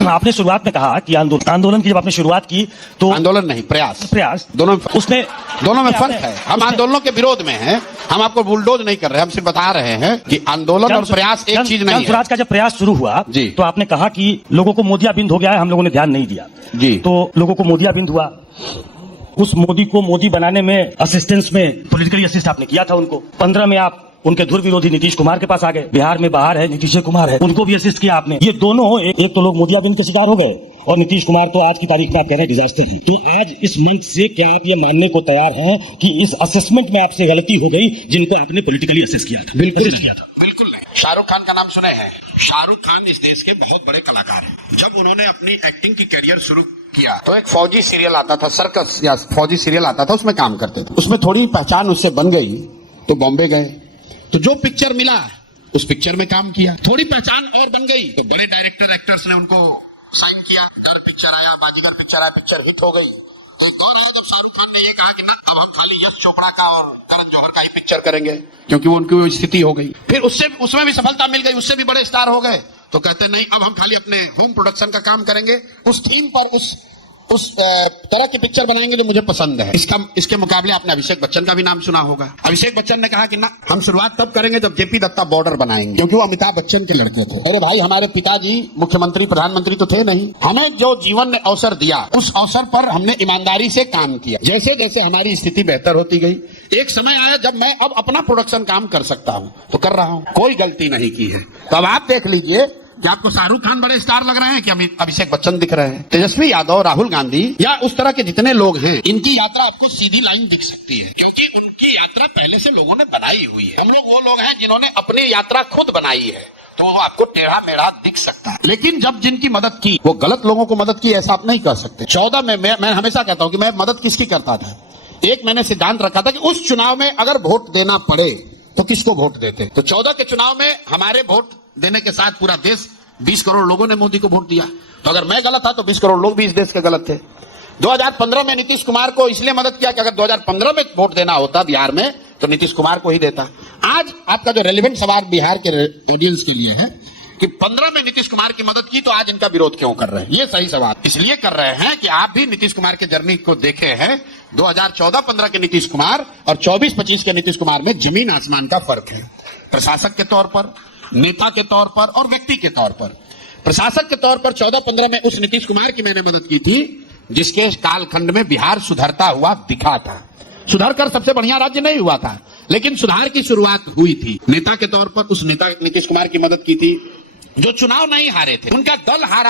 आपने शुरुआत में कहा कि आंदोलन की जब आपने शुरुआत की तो आंदोलन नहीं, प्रयास दोनों में फर्क है। हम आंदोलनों के विरोध में हैं, हम आपको बुलडोज नहीं कर रहे, हम सिर्फ बता रहे हैं कि आंदोलन और प्रयास एक चीज नहीं है। स्वराज का जब प्रयास शुरू हुआ जी, तो आपने कहा कि लोगों को मोदियाबिंद हो गया है, हम लोगों ने ध्यान नहीं दिया जी। तो लोगों को मोदियाबिंद हुआ, उस मोदी को मोदी बनाने में असिस्टेंस में पॉलिटिकली असिस्ट आपने किया था उनको। 15 में आप उनके धुर विरोधी नीतीश कुमार के पास आ गए, बिहार में बाहर है नीतीश कुमार है, उनको भी असिस्ट किया आपने। ये दोनों एक तो लोग मोदियाबिंद के शिकार हो गए और नीतीश कुमार तो आज की तारीख में आप कह रहे हैं डिजास्टर है। तो आज इस मंच से क्या आप ये मानने को तैयार हैं कि इस असेसमेंट में आपसे गलती हो गई जिनको आपने पॉलिटिकली असेस किया था? बिल्कुल नहीं। शाहरुख खान का नाम सुने हैं? शाहरुख खान इस देश के बहुत बड़े कलाकार हैं। जब उन्होंने अपनी एक्टिंग की करियर शुरू किया तो एक फौजी सीरियल आता था, सर्कस या फौजी सीरियल आता था, उसमें काम करते थे। उसमें थोड़ी पहचान उससे बन गई तो बॉम्बे गए, तो जो पिक्चर मिला उस पिक्चर में काम किया। थोड़ी पहचान और बन गई तो बड़े डायरेक्टर एक्टर्स ने उनको साइन किया। डर पिक्चर आया, बाजीगर पिक्चर आया, पिक्चर हिट हो गई। एक और आया जब शाहरुख खान ने ये कहा कि ना अब हम खाली यश चोपड़ा का और करण जौहर का ही पिक्चर करेंगे, क्योंकि वो उनकी वो स्थिति हो गई। फिर उसमें भी सफलता मिल गई, उससे भी बड़े स्टार हो गए, तो कहते नहीं अब हम खाली अपने होम प्रोडक्शन का काम करेंगे, उस थीम पर उस तरह की पिक्चर बनाएंगे जो मुझे पसंद है। इसके मुकाबले आपने अभिषेक बच्चन का भी नाम सुना होगा। अभिषेक बच्चन ने कहा कि ना हम शुरुआत तब करेंगे जब जेपी दत्ता बॉर्डर बनाएंगे, क्योंकि वो अमिताभ बच्चन के लड़के थे। अरे भाई, हमारे पिताजी मुख्यमंत्री प्रधानमंत्री तो थे नहीं, हमें जो जीवन ने अवसर दिया उस अवसर पर हमने ईमानदारी से काम किया। जैसे जैसे हमारी स्थिति बेहतर होती गई, एक समय आया जब मैं अब अपना प्रोडक्शन काम कर सकता हूँ, तो कर रहा हूँ, कोई गलती नहीं की है। तो अब आप देख लीजिए कि आपको शाहरुख खान बड़े स्टार लग रहे हैं कि अभिषेक बच्चन दिख रहे हैं, तेजस्वी यादव, राहुल गांधी या उस तरह के जितने लोग हैं, इनकी यात्रा आपको सीधी लाइन दिख सकती है, क्योंकि उनकी यात्रा पहले से लोगों ने बनाई हुई है। हम लोग वो लोग हैं जिन्होंने अपनी यात्रा खुद बनाई है, तो वो आपको टेढ़ा मेढ़ा दिख सकता है। लेकिन जब जिनकी मदद की वो गलत लोगों को मदद की, ऐसा आप नहीं कर सकते। 14 में मैं हमेशा कहता हूं कि मैं मदद किसकी करता था। एक मैंने सिद्धांत रखा था कि उस चुनाव में अगर वोट देना पड़े तो किसको वोट देते। तो 14 के चुनाव में हमारे वोट देने के साथ पूरा देश 20 करोड़ लोगों ने मोदी को वोट दिया। तो अगर मैं गलत था तो 20 करोड़ लोग भी इस देश के गलत थे। 2015 में नीतीश कुमार को इसलिए मदद किया कि अगर 2015 में वोट देना होता बिहार में तो नीतीश कुमार को ही देता। आज आपका जो रेलेवेंट सवाल बिहार के ऑडियंस के लिए है कि 15 में नीतीश कुमार की मदद की तो आज इनका विरोध क्यों कर रहे हैं, ये सही सवाल इसलिए कर रहे हैं कि आप भी नीतीश कुमार के जर्नी को देखे हैं। 2014-15 के नीतीश कुमार और 24-25 के नीतीश कुमार में जमीन आसमान का फर्क है। प्रशासक के तौर पर, नेता के तौर पर और व्यक्ति के तौर पर। प्रशासक के तौर पर 14-15 में उस नीतीश कुमार की मैंने मदद की थी जिसके कालखंड में बिहार सुधरता हुआ दिखा था। सुधर कर सबसे बढ़िया राज्य नहीं हुआ था, लेकिन सुधार की शुरुआत हुई थी। नेता के तौर पर उस नेता नीतीश कुमार की मदद की थी जो चुनाव नहीं हारे थे, उनका दल हारा